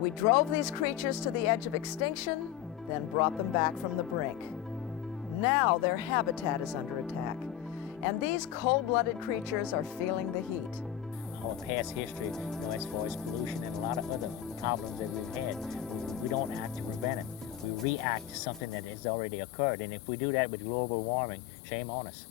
We drove these creatures to the edge of extinction, then brought them back from the brink. Now their habitat is under attack, and these cold-blooded creatures are feeling the heat. Our past history, as far as pollution and a lot of other problems that we've had, we don't act to prevent it. We react to something that has already occurred, and if we do that with global warming, shame on us.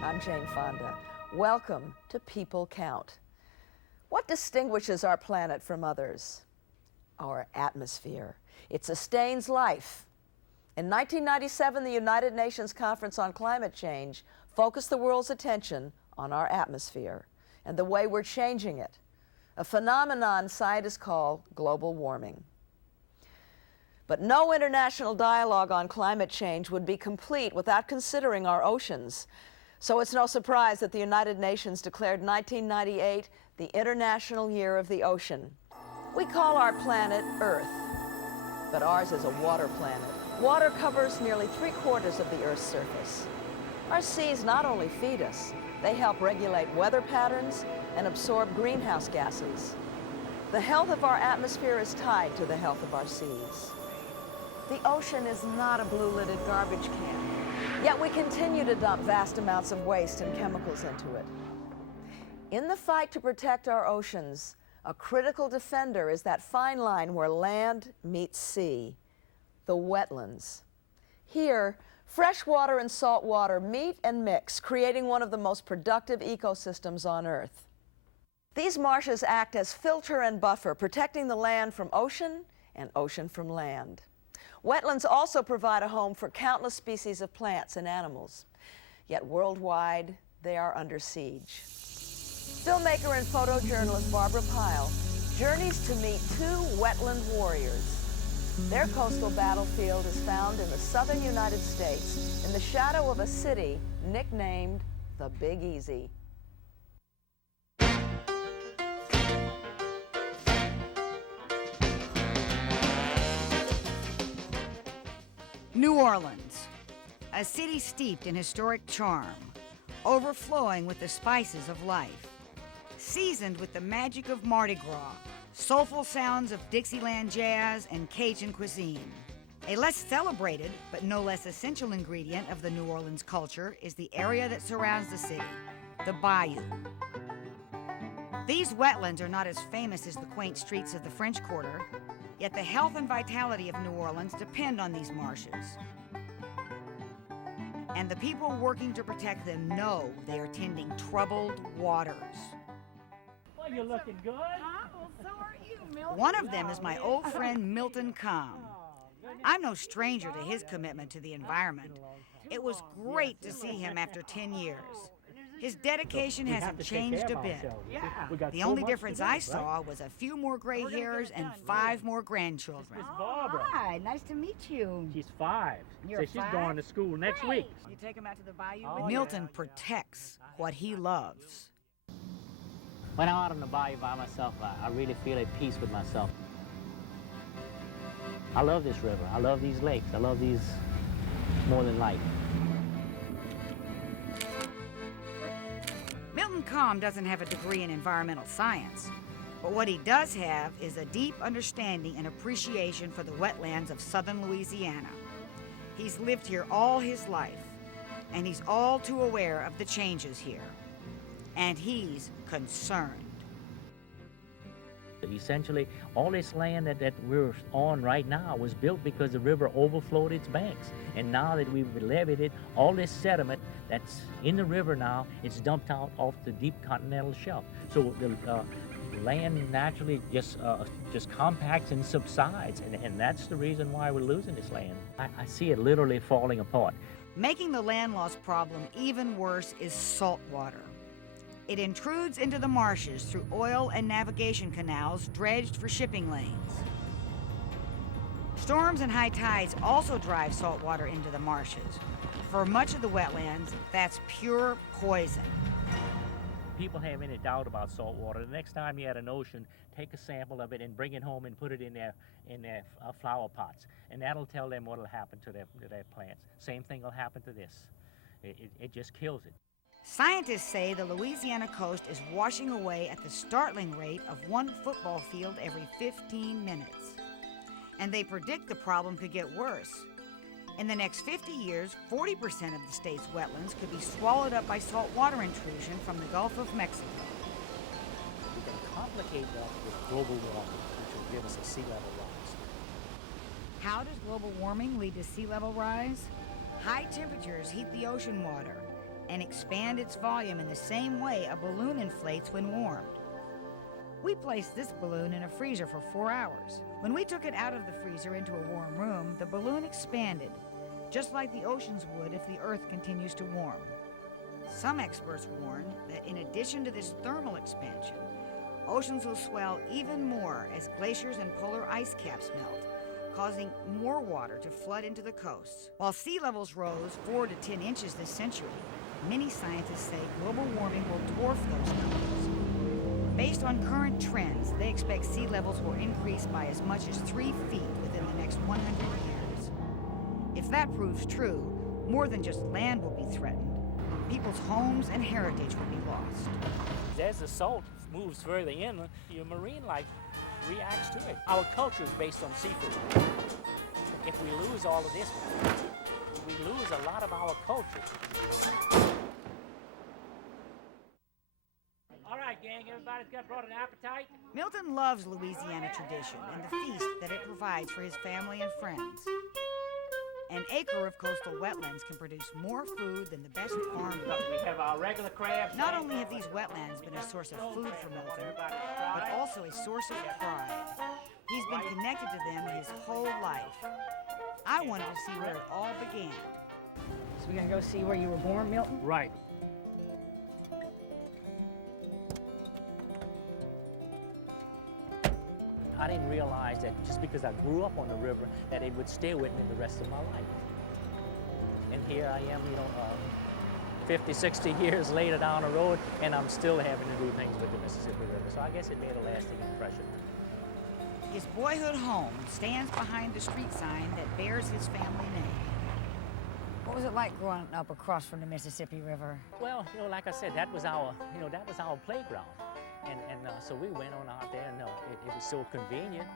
I'm Jane Fonda. Welcome to People Count. What distinguishes our planet from others? Our atmosphere. It sustains life. In 1997, the United Nations Conference on Climate Change focused the world's attention on our atmosphere and the way we're changing it, a phenomenon scientists call global warming. But no international dialogue on climate change would be complete without considering our oceans. So it's no surprise that the United Nations declared 1998 the International Year of the Ocean. We call our planet Earth, but ours is a water planet. Water covers nearly 3/4 of the Earth's surface. Our seas not only feed us, they help regulate weather patterns and absorb greenhouse gases. The health of our atmosphere is tied to the health of our seas. The ocean is not a blue-lidded garbage can. Yet we continue to dump vast amounts of waste and chemicals into it. In the fight to protect our oceans, a critical defender is that fine line where land meets sea, the wetlands. Here, fresh water and salt water meet and mix, creating one of the most productive ecosystems on Earth. These marshes act as filter and buffer, protecting the land from ocean and ocean from land. Wetlands also provide a home for countless species of plants and animals. Yet worldwide, they are under siege. Filmmaker and photojournalist Barbara Pyle journeys to meet two wetland warriors. Their coastal battlefield is found in the southern United States, in the shadow of a city nicknamed the Big Easy. New Orleans, a city steeped in historic charm, overflowing with the spices of life, seasoned with the magic of Mardi Gras, soulful sounds of Dixieland jazz and Cajun cuisine. A less celebrated, but no less essential ingredient of the New Orleans culture is the area that surrounds the city, the bayou. These wetlands are not as famous as the quaint streets of the French Quarter, yet the health and vitality of New Orleans depend on these marshes. And the people working to protect them know they are tending troubled waters. Well, you're looking good. Well, so are you, Milton. One of them is my old friend Milton Comm. I'm no stranger to his commitment to the environment. It was great to see him after 10 years. His dedication hasn't changed a bit. The only difference I saw was a few more gray hairs and 5 more grandchildren. Barbara. Hi, nice to meet you. She's 5. You're So she's 5? going to school next week. You take him out to the bayou Oh, with you? Milton protects what he loves. When I'm out on the bayou by myself, I really feel at peace with myself. I love this river. I love these lakes. I love these more than life. Milton Comm doesn't have a degree in environmental science, but what he does have is a deep understanding and appreciation for the wetlands of southern Louisiana. He's lived here all his life, and he's all too aware of the changes here. And he's concerned. Essentially, all this land that we're on right now was built because the river overflowed its banks. And now that we've levied it, all this sediment that's in the river now, it's dumped out off the deep continental shelf. So the land naturally just compacts and subsides, and that's the reason why we're losing this land. I see it literally falling apart. Making the land loss problem even worse is salt water. It intrudes into the marshes through oil and navigation canals dredged for shipping lanes. Storms and high tides also drive salt water into the marshes. For much of the wetlands, that's pure poison. people have any doubt about salt water, the next time you're at an ocean, take a sample of it and bring it home and put it in their flower pots, and that'll tell them what will happen to their plants. Same thing will happen to this. It just kills it. Scientists say the Louisiana coast is washing away at the startling rate of 1 football field every 15 minutes. And they predict the problem could get worse. In the next 50 years, 40% of the state's wetlands could be swallowed up by saltwater intrusion from the Gulf of Mexico. We can complicate that with global warming, which will give us a sea level rise. How does global warming lead to sea level rise? High temperatures heat the ocean water and expand its volume in the same way a balloon inflates when warmed. We placed this balloon in a freezer for 4 hours. When we took it out of the freezer into a warm room, the balloon expanded, just like the oceans would if the Earth continues to warm. Some experts warn that in addition to this thermal expansion, oceans will swell even more as glaciers and polar ice caps melt, causing more water to flood into the coasts. While sea levels rose 4 to 10 inches this century, many scientists say global warming will dwarf those numbers. Based on current trends, they expect sea levels will increase by as much as 3 feet within the next 100 years. If that proves true, more than just land will be threatened. People's homes and heritage will be lost. As the salt moves further in, your marine life reacts to it. Our culture is based on seafood. If we lose all of this, we lose a lot of our culture. All right, gang, everybody's brought an appetite? Milton loves Louisiana tradition and the feast that it provides for his family and friends. An acre of coastal wetlands can produce more food than the best farm. Look, we have our regular crabs. Not only have these wetlands been a source of food for Milton, but also a source of pride. He's been connected to them his whole life. I wanted to see where it all began. So we're gonna go see where you were born, Milton? Right. I didn't realize that just because I grew up on the river, that it would stay with me the rest of my life. And here I am, 50, 60 years later down the road, and I'm still having to do things with the Mississippi River. So I guess it made a lasting impression. His boyhood home stands behind the street sign that bears his family name. What was it like growing up across from the Mississippi River? Well, like I said, that was our playground. And so we went on out there, and it was so convenient.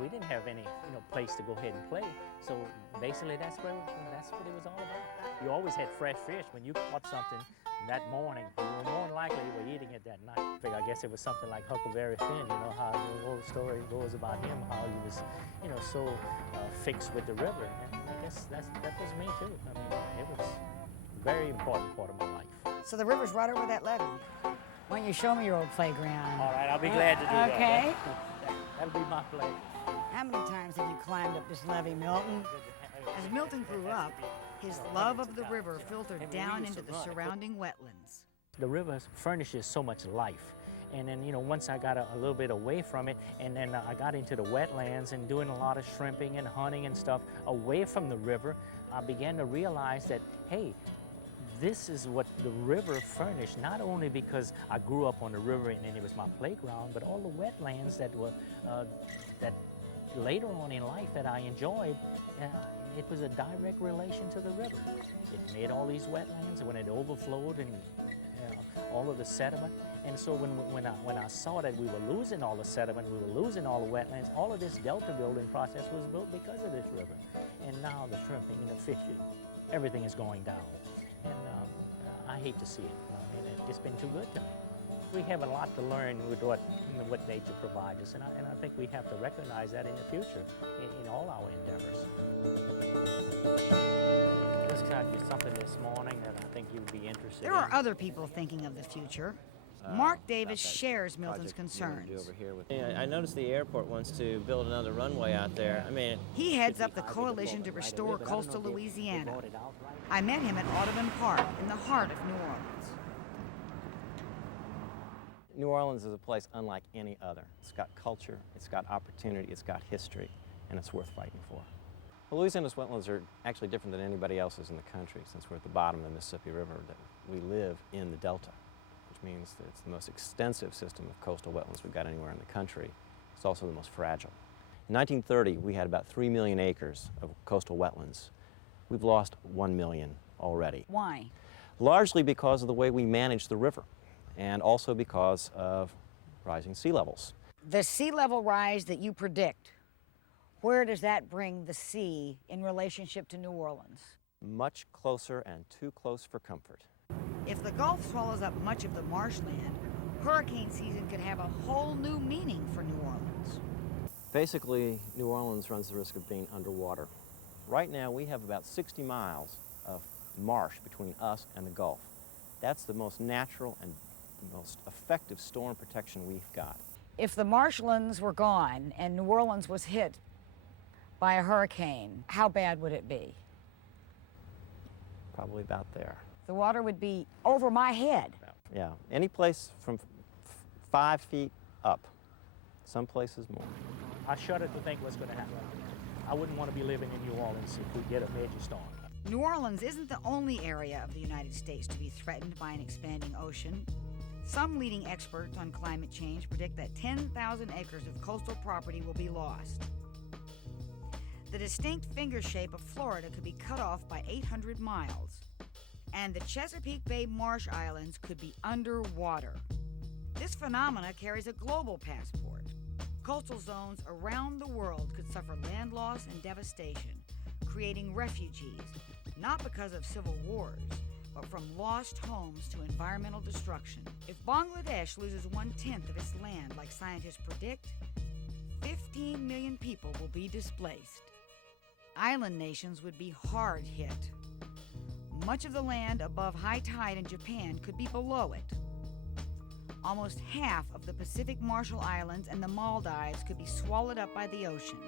We didn't have any, place to go ahead and play. So basically, that's what it was all about. You always had fresh fish. When you caught something that morning, you were more than likely you were eating it that night. I guess it was something like Huckleberry Finn. How the old story goes about him, how he was, so fixed with the river. And I guess that was me too. I mean, it was a very important part of my life. So the river's right over that levee. Why don't you show me your old playground? All right, I'll be glad to do that. Okay. That'll be my pleasure. How many times have you climbed up this levee, Milton? As Milton grew up, his love of the river filtered down into the surrounding wetlands. The river furnishes so much life. And then, once I got a little bit away from it, and then I got into the wetlands and doing a lot of shrimping and hunting and stuff away from the river, I began to realize that, hey, this is what the river furnished, not only because I grew up on the river and it was my playground, but all the wetlands that were, that later on in life that I enjoyed, it was a direct relation to the river. It made all these wetlands when it overflowed and all of the sediment. And so when I saw that we were losing all the sediment, we were losing all the wetlands, all of this delta building process was built because of this river. And now the shrimping and the fishing, everything is going down. And I hate to see it. I mean, it's been too good to me. We have a lot to learn with what nature provides us, and I think we have to recognize that in the future in all our endeavors. Just got you something this morning that I think you'd be interested in. There are other people thinking of the future. Mark Davis shares Milton's concerns. I noticed the airport wants to build another runway out there. I mean, He heads up the Coalition to Restore Coastal Louisiana. I met him at Audubon Park in the heart of New Orleans. New Orleans is a place unlike any other. It's got culture, it's got opportunity, it's got history, and it's worth fighting for. Louisiana's wetlands are actually different than anybody else's in the country, since we're at the bottom of the Mississippi River. That we live in the delta, means that it's the most extensive system of coastal wetlands we've got anywhere in the country. It's also the most fragile. In 1930, we had about 3 million acres of coastal wetlands. We've lost 1 million already. Why? Largely because of the way we manage the river, and also because of rising sea levels. The sea level rise that you predict, where does that bring the sea in relationship to New Orleans? Much closer and too close for comfort. If the Gulf swallows up much of the marshland, hurricane season could have a whole new meaning for New Orleans. Basically, New Orleans runs the risk of being underwater. Right now, we have about 60 miles of marsh between us and the Gulf. That's the most natural and the most effective storm protection we've got. If the marshlands were gone and New Orleans was hit by a hurricane, how bad would it be? Probably about there. The water would be over my head. Yeah, any place from 5 feet up. Some places more. I shudder to think what's going to happen. I wouldn't want to be living in New Orleans if we get a major storm. New Orleans isn't the only area of the United States to be threatened by an expanding ocean. Some leading experts on climate change predict that 10,000 acres of coastal property will be lost. The distinct finger shape of Florida could be cut off by 800 miles, and the Chesapeake Bay Marsh Islands could be underwater. This phenomena carries a global passport. Coastal zones around the world could suffer land loss and devastation, creating refugees, not because of civil wars, but from lost homes to environmental destruction. If Bangladesh loses 1/10 of its land like scientists predict, 15 million people will be displaced. Island nations would be hard hit. Much of the land above high tide in Japan could be below it. Almost half of the Pacific Marshall Islands and the Maldives could be swallowed up by the ocean.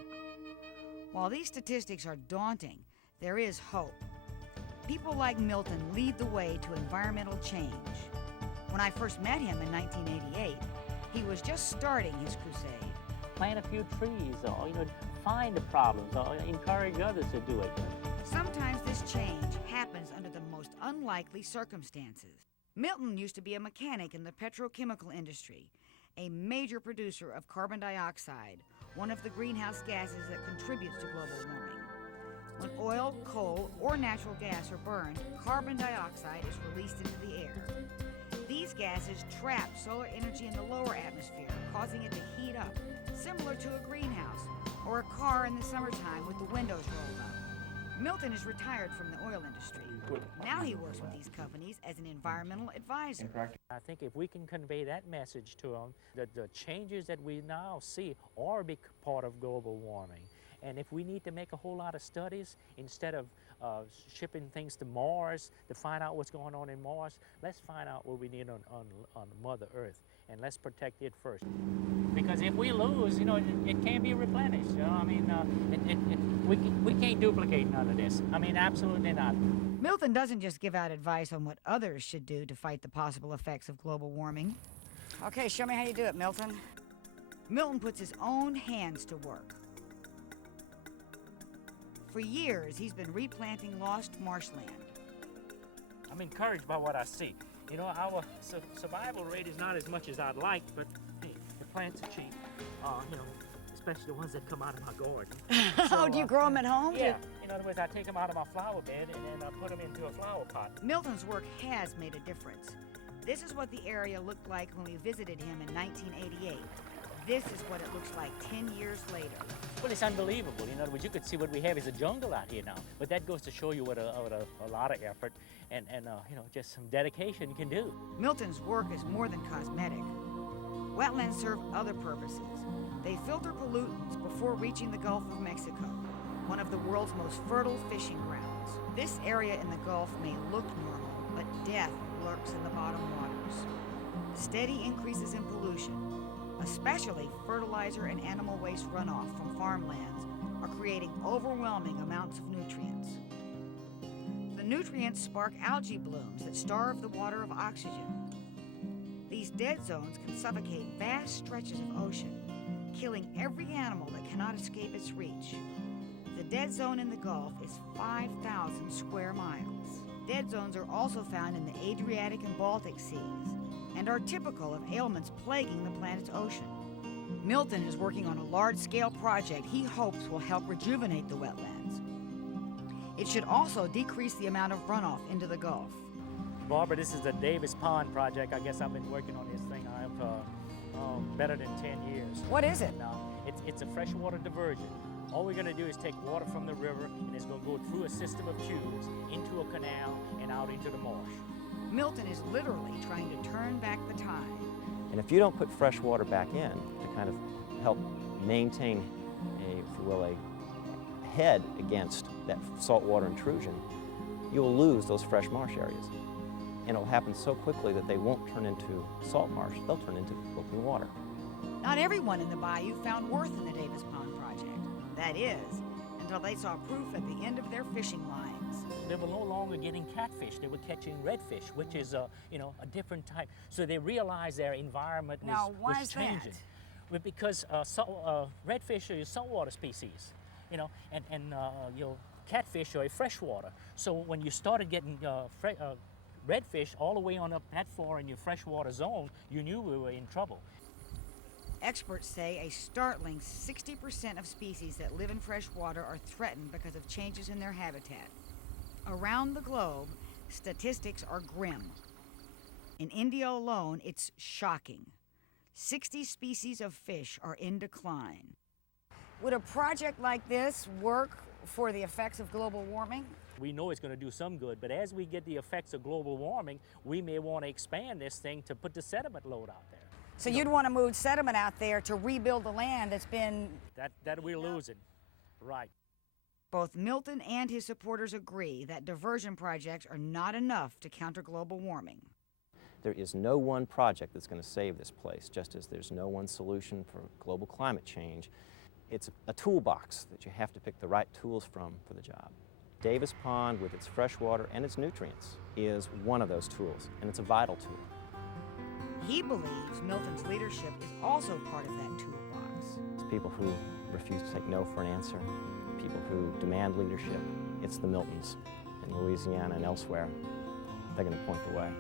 While these statistics are daunting, there is hope. People like Milton lead the way to environmental change. When I first met him in 1988, he was just starting his crusade. Plant a few trees, or find the problems, or encourage others to do it. Sometimes this change happens under the most unlikely circumstances. Milton used to be a mechanic in the petrochemical industry, a major producer of carbon dioxide, one of the greenhouse gases that contributes to global warming. When oil, coal, or natural gas are burned, carbon dioxide is released into the air. These gases trap solar energy in the lower atmosphere, causing it to heat up, similar to a greenhouse or a car in the summertime with the windows rolled up. Milton is retired from the oil industry. Now he works with these companies as an environmental advisor. I think if we can convey that message to them, that the changes that we now see are a big part of global warming. And if we need to make a whole lot of studies, instead of shipping things to Mars to find out what's going on in Mars, let's find out what we need on Mother Earth, and let's protect it first. Because if we lose, it can't be replenished. We can't duplicate none of this. Absolutely not. Milton doesn't just give out advice on what others should do to fight the possible effects of global warming. Okay, show me how you do it, Milton. Milton puts his own hands to work. For years, he's been replanting lost marshland. I'm encouraged by what I see. Our survival rate is not as much as I'd like, but hey, the plants are cheap. Especially the ones that come out of my garden. Oh, do you grow them at home? Yeah. In other words, I take them out of my flower bed and then I put them into a flower pot. Milton's work has made a difference. This is what the area looked like when we visited him in 1988. This is what it looks like 10 years later. Well, it's unbelievable. In other words, you could see what we have is a jungle out here now. But that goes to show you what a lot of effort and just some dedication can do. Milton's work is more than cosmetic. Wetlands serve other purposes. They filter pollutants before reaching the Gulf of Mexico, one of the world's most fertile fishing grounds. This area in the Gulf may look normal, but death lurks in the bottom waters. Steady increases in pollution, especially fertilizer and animal waste runoff from farmlands, are creating overwhelming amounts of nutrients. The nutrients spark algae blooms that starve the water of oxygen. These dead zones can suffocate vast stretches of ocean, killing every animal that cannot escape its reach. The dead zone in the Gulf is 5,000 square miles. Dead zones are also found in the Adriatic and Baltic Seas, and are typical of ailments plaguing the planet's ocean. Milton is working on a large-scale project he hopes will help rejuvenate the wetlands. It should also decrease the amount of runoff into the Gulf. Barbara, this is the Davis Pond project. I guess I've been working on this thing I have better than 10 years. What is it? Now, it's a freshwater diversion. All we're going to do is take water from the river, and it's going to go through a system of tubes into a canal and out into the marsh. Milton is literally trying to turn back the tide. And if you don't put fresh water back in to kind of help maintain if you will, a head against that saltwater intrusion, you'll lose those fresh marsh areas. And it'll happen so quickly that they won't turn into salt marsh, they'll turn into open water. Not everyone in the bayou found worth in the Davis Pond project. That is, until they saw proof at the end of their fishing lines. They were no longer getting catfish, they were catching redfish, which is a different type. So they realized their environment was changing. Well, because redfish are a saltwater species, and catfish are a freshwater. So when you started getting redfish all the way on up that far in your freshwater zone, you knew we were in trouble. Experts say a startling 60% of species that live in fresh water are threatened because of changes in their habitat. Around the globe, statistics are grim. In India alone, it's shocking. 60 species of fish are in decline. Would a project like this work for the effects of global warming? We know it's going to do some good, but as we get the effects of global warming, we may want to expand this thing to put the sediment load out there. So you'd want to move sediment out there to rebuild the land that's been... That we're losing, right. Both Milton and his supporters agree that diversion projects are not enough to counter global warming. There is no one project that's going to save this place, just as there's no one solution for global climate change. It's a toolbox that you have to pick the right tools from for the job. Davis Pond, with its fresh water and its nutrients, is one of those tools, and it's a vital tool. He believes Milton's leadership is also part of that toolbox. It's people who refuse to take no for an answer, people who demand leadership. It's the Miltons in Louisiana and elsewhere. They're going to point the way.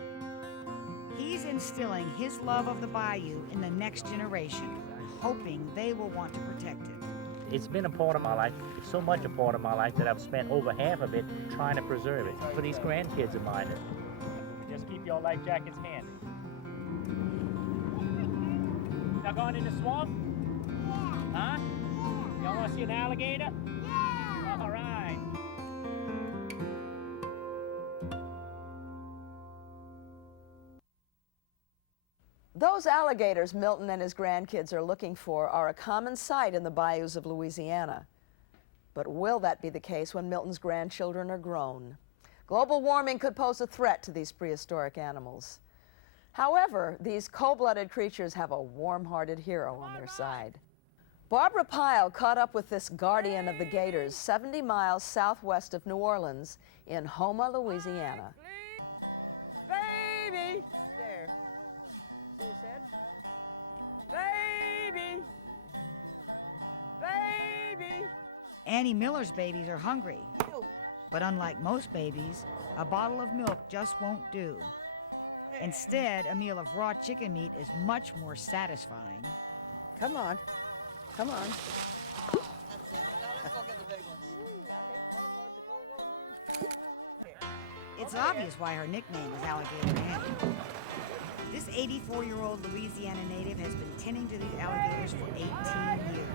He's instilling his love of the bayou in the next generation, hoping they will want to protect it. It's been a part of my life. It's so much a part of my life that I've spent over half of it trying to preserve it for these grandkids of mine. Just keep your life jackets handy. Y'all going in the swamp? Yeah. Huh? Yeah. Y'all want to see an alligator? Yeah. All right. Those alligators Milton and his grandkids are looking for are a common sight in the bayous of Louisiana. But will that be the case when Milton's grandchildren are grown? Global warming could pose a threat to these prehistoric animals. However, these cold-blooded creatures have a warm-hearted hero on their side. Barbara Pyle caught up with this guardian of the gators 70 miles southwest of New Orleans in Houma, Louisiana. Baby! There. See his head? Baby! Baby! Annie Miller's babies are hungry. But unlike most babies, a bottle of milk just won't do. Instead, a meal of raw chicken meat is much more satisfying. Come on. Come on. That's it. Now let's go get the big ones. It's obvious why her nickname is Alligator Annie. This 84-year-old Louisiana native has been tending to these alligators for 18 years.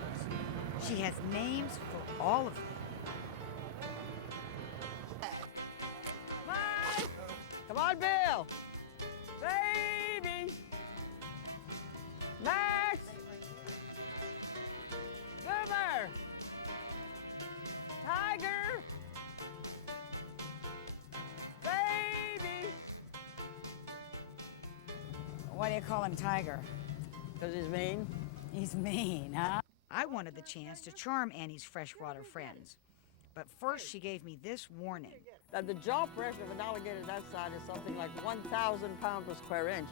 She has names for all of them. Come on, Bill. Baby. Max. Boomer. Tiger. Baby. Why do you call him Tiger? Because he's mean. He's mean, huh? I wanted the chance to charm Annie's freshwater friends. But first, she gave me this warning. The jaw pressure of an alligator that size is something like 1,000 pounds per square inch.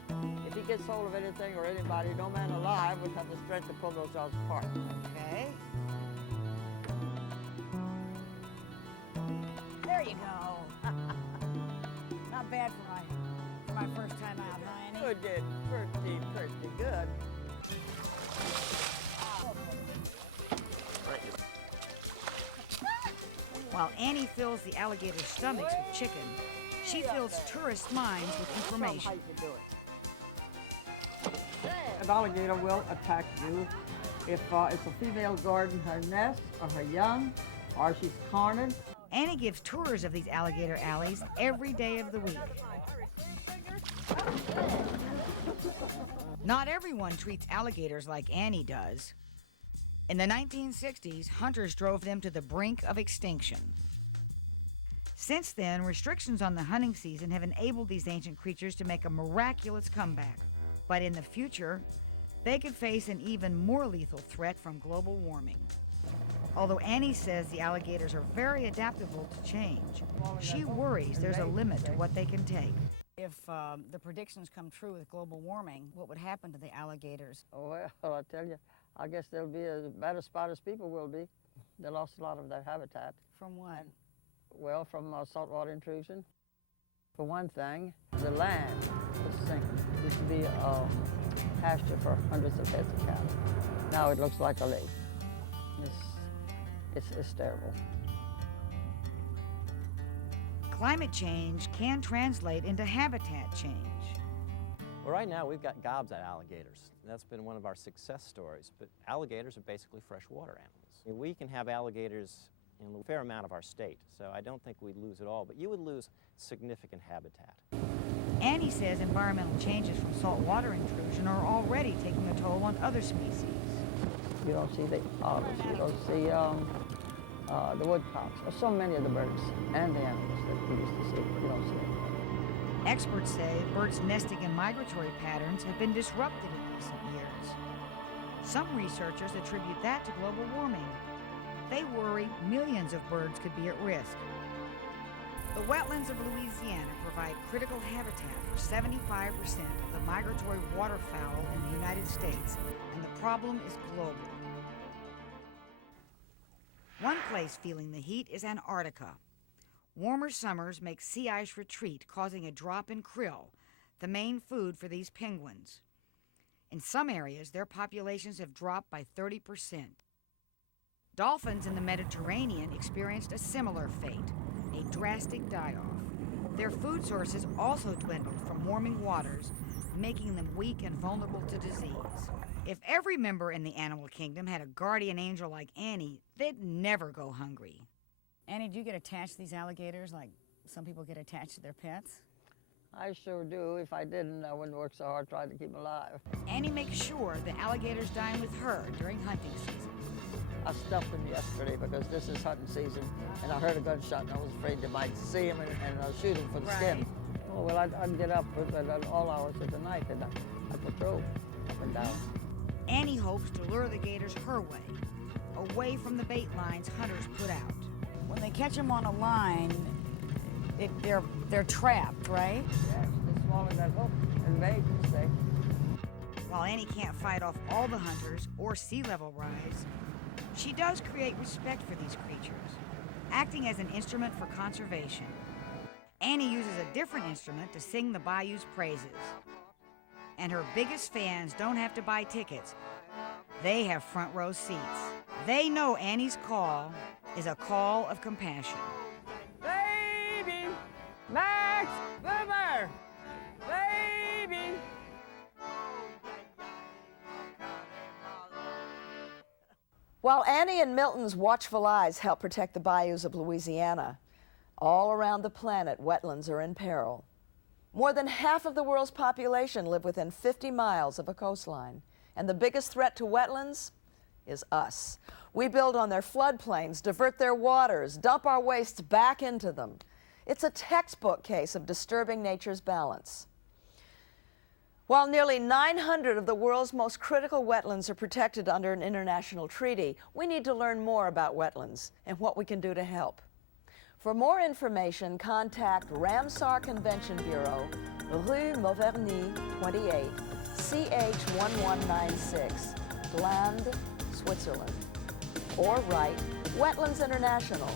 If he gets hold of anything or anybody, no man alive would have the strength to pull those jaws apart. Okay. There you go. Not bad for for my first time out, huh, Annie? You did pretty good. While Annie fills the alligator's stomachs with chicken, she fills tourist minds with information. An alligator will attack you if it's a female guarding her nest or her young, or she's cornered. Annie gives tours of these alligator alleys every day of the week. Not everyone treats alligators like Annie does. In the 1960s, hunters drove them to the brink of extinction. Since then, restrictions on the hunting season have enabled these ancient creatures to make a miraculous comeback. But in the future, they could face an even more lethal threat from global warming. Although Annie says the alligators are very adaptable to change, she worries there's a limit to what they can take. If the predictions come true with global warming, what would happen to the alligators? Well, I tell you, I guess they'll be as bad a spot as people will be. They lost a lot of their habitat. From what? Well, from saltwater intrusion. For one thing, the land was sinking. It used to be a pasture for hundreds of heads of cattle. Now it looks like a lake. It's terrible. Climate change can translate into habitat change. Well, right now we've got gobs of alligators. That's been one of our success stories, but alligators are basically freshwater animals. We can have alligators in a fair amount of our state, so I don't think we'd lose it all, but you would lose significant habitat. Annie says environmental changes from saltwater intrusion are already taking a toll on other species. You don't see the otters, you don't see the woodcocks, or so many of the birds and the animals that we used to see. You don't see them. Experts say birds' nesting and migratory patterns have been disrupted in recent years. Some researchers attribute that to global warming. They worry millions of birds could be at risk. The wetlands of Louisiana provide critical habitat for 75% of the migratory waterfowl in the United States, and the problem is global. One place feeling the heat is Antarctica. Warmer summers make sea ice retreat, causing a drop in krill, the main food for these penguins. In some areas, their populations have dropped by 30%. Dolphins in the Mediterranean experienced a similar fate, a drastic die-off. Their food sources also dwindled from warming waters, making them weak and vulnerable to disease. If every member in the animal kingdom had a guardian angel like Annie, they'd never go hungry. Annie, do you get attached to these alligators like some people get attached to their pets? I sure do. If I didn't, I wouldn't work so hard trying to keep them alive. Annie makes sure the alligators dine with her during hunting season. I stuffed them yesterday because this is hunting season, and I heard a gunshot, and I was afraid they might see him and shoot him for the skin. Oh, well, I'd get up at all hours of the night, and I'd patrol up and down. Annie hopes to lure the gators her way, away from the bait lines hunters put out. When they catch them on a line, they're trapped, right? Yes, they swallow that hook and bait, you say. While Annie can't fight off all the hunters or sea level rise, she does create respect for these creatures, acting as an instrument for conservation. Annie uses a different instrument to sing the bayou's praises. And her biggest fans don't have to buy tickets. They have front row seats. They know Annie's call is a call of compassion. Baby! Max! Boomer! Baby! While Annie and Milton's watchful eyes help protect the bayous of Louisiana, all around the planet, wetlands are in peril. More than half of the world's population live within 50 miles of a coastline, and the biggest threat to wetlands is us. We build on their floodplains, divert their waters, dump our wastes back into them. It's a textbook case of disturbing nature's balance. While nearly 900 of the world's most critical wetlands are protected under an international treaty, we need to learn more about wetlands and what we can do to help. For more information, contact Ramsar Convention Bureau, Rue Mauverny 28, CH1196, Gland, Switzerland. Or write Wetlands International,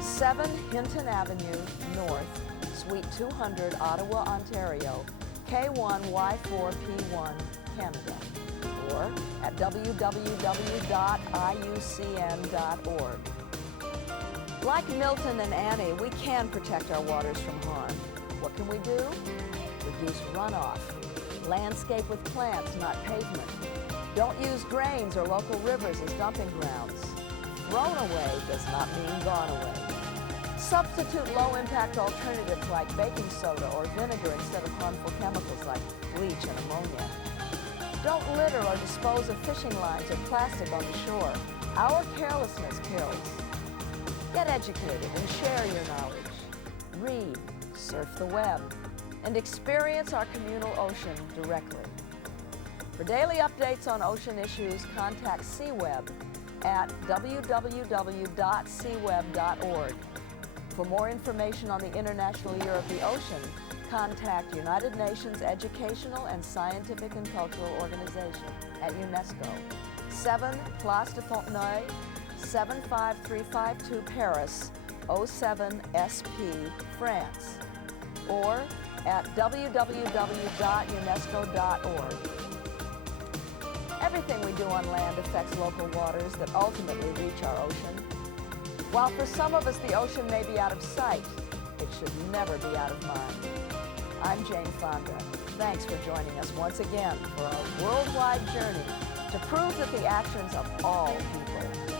7 Hinton Avenue North, Suite 200, Ottawa, Ontario, K1Y4P1 Canada, or at www.iucn.org. Like Milton and Annie, we can protect our waters from harm. What can we do? Reduce runoff. Landscape with plants, not pavement. Don't use drains or local rivers as dumping grounds. Thrown away does not mean gone away. Substitute low-impact alternatives like baking soda or vinegar instead of harmful chemicals like bleach and ammonia. Don't litter or dispose of fishing lines or plastic on the shore. Our carelessness kills. Get educated and share your knowledge. Read, surf the web, and experience our communal ocean directly. For daily updates on ocean issues, contact CWeb at www.cweb.org. For more information on the International Year of the Ocean, contact United Nations Educational and Scientific and Cultural Organization at UNESCO, 7 Place de Fontenay, 75352 Paris, 07SP, France, or at www.unesco.org. Everything we do on land affects local waters that ultimately reach our ocean. While for some of us the ocean may be out of sight, it should never be out of mind. I'm Jane Fonda. Thanks for joining us once again for our worldwide journey to prove that the actions of all people